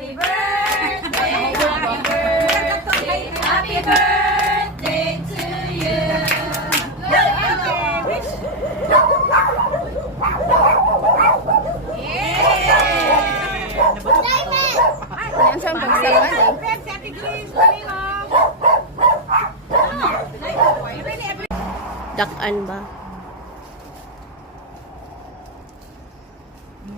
Happy birthday, happy birthday, happy birthday to you. Yan siyang pagsawan eh. Dakan ba?